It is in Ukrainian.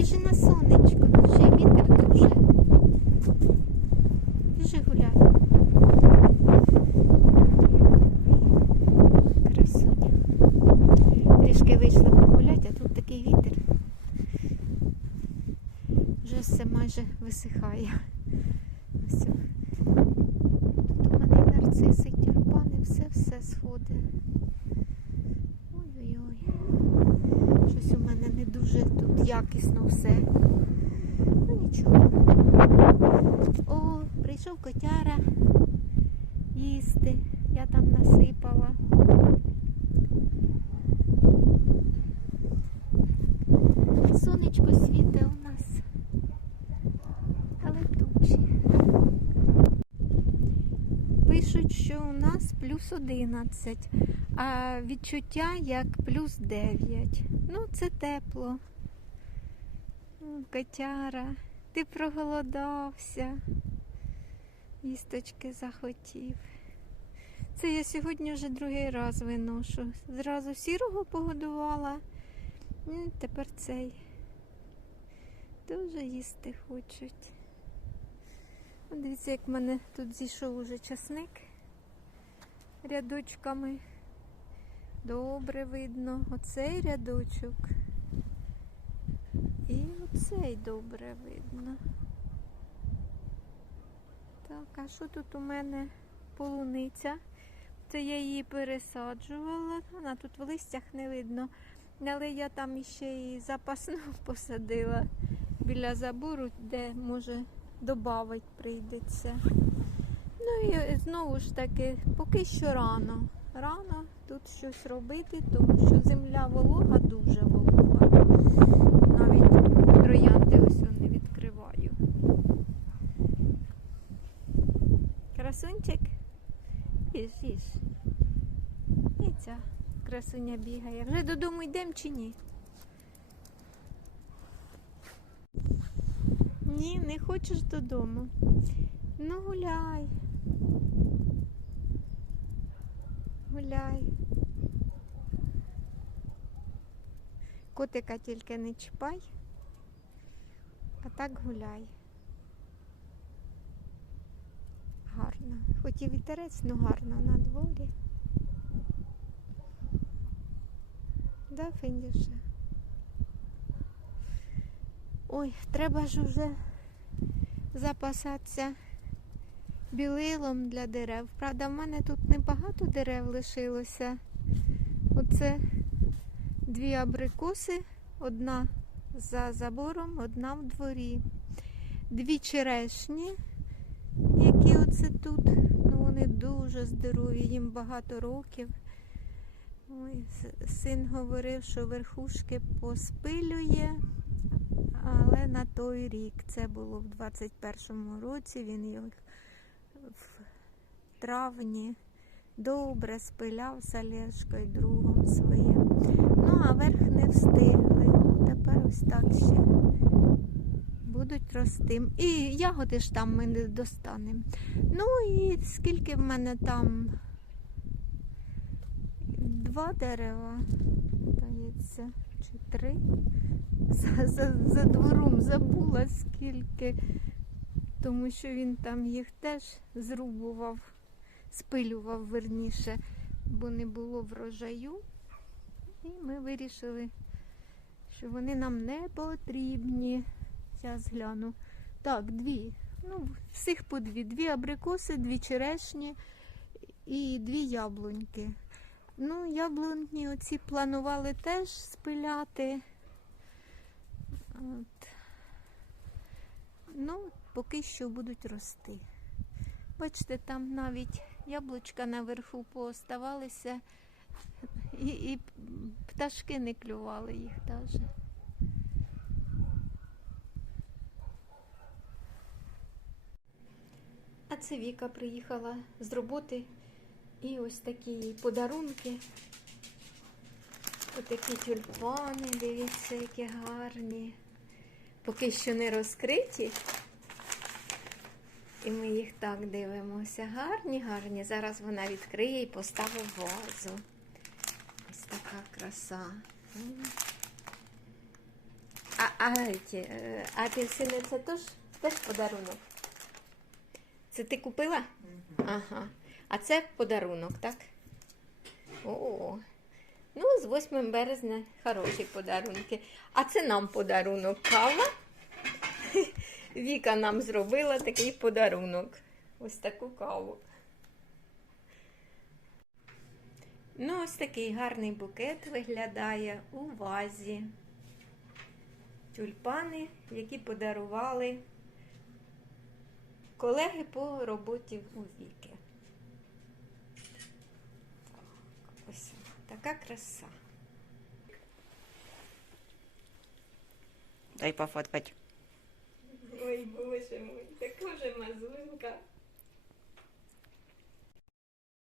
біжи на сонечко, біжи, вітер дуже. Біжи гуляй. Красуня. Трішки вийшла погуляти, а тут такий вітер. Вже все майже висихає. Тут у мене нарциси, і тюльпани, все-все сходить. Ой-ой-ой. Щось у мене не дуже тут якісно все. Ну нічого. О, прийшов котяра їсти. Я там насипала. Сонечко світе у нас. Але тучі. Пишуть, що у нас плюс 11, а відчуття як плюс 9. Ну, це тепло. Котяра, ти проголодався. Їсточки захотів. Це я сьогодні вже другий раз виношу. Зразу сірого погодувала. М, Тепер цей. Дуже їсти хочуть. Дивіться, як в мене тут зійшов уже часник рядочками. Добре видно. Оцей рядочок. Оцей добре видно. Так, а що тут у мене полуниця? Це я її пересаджувала. Вона тут в листях не видно. Але я там іще і запасну посадила біля забору, де може додавати прийдеться. Ну і знову ж таки, поки що рано. Рано тут щось робити, тому що земля волога дуже волога. Навіть троянди ось я не відкриваю. Красунчик, їж. І ця красуня бігає. Вже додому йдемо чи ні? Ні, не хочеш додому. Ну гуляй. Гуляй. Котика тільки не чіпай, а так гуляй. Гарно. Хоч і вітерець, ну гарно на дворі. Да, Фіндюша? Ой, треба ж уже запасатися білилом для дерев. Правда, в мене тут небагато дерев лишилося. Оце дві абрикоси, одна за забором, одна в дворі. Дві черешні, які оце тут. Ну, вони дуже здорові, їм багато років. Ой, син говорив, що верхушки поспилює, але на той рік, це було в 21-му році, він їх в травні добре спиляв з Олешкою другом своїм. Ну, а верх не встигли. Тепер ось так ще будуть рости. І ягоди ж там ми не достанемо. Ну і скільки в мене там два дерева, здається, чи три. За, за, за двором забула скільки, тому що він там їх теж зрубував, спилював верніше, бо не було врожаю. І ми вирішили, що вони нам не потрібні. Зараз гляну. Так, дві. Ну, всіх по дві. Дві абрикоси, дві черешні і дві яблуньки. Ну, яблуні оці планували теж спиляти. От. Ну, поки що будуть рости. Бачите, там навіть яблучка наверху пооставалися, і, і пташки не клювали їх навіть. А це Віка приїхала з роботи і ось такі подарунки. Отакі тюльпани, дивіться, які гарні. Поки що не розкриті. І ми їх так дивимося. Гарні, гарні. Зараз вона відкриє і поставить вазу. Ось така краса. А А, ті, е, апельсини це теж подарунок. Це ти купила? Ага. А це подарунок, так? О. Ну, з 8 березня хороші подарунки. А це нам подарунок. Кава. Віка нам зробила такий подарунок. Ось таку каву. Ну, ось такий гарний букет виглядає у вазі. Тюльпани, які подарували колеги по роботі у Віки. Так, ось така краса. Дай пофоткать. Ой, боже мой, така вже мазунька.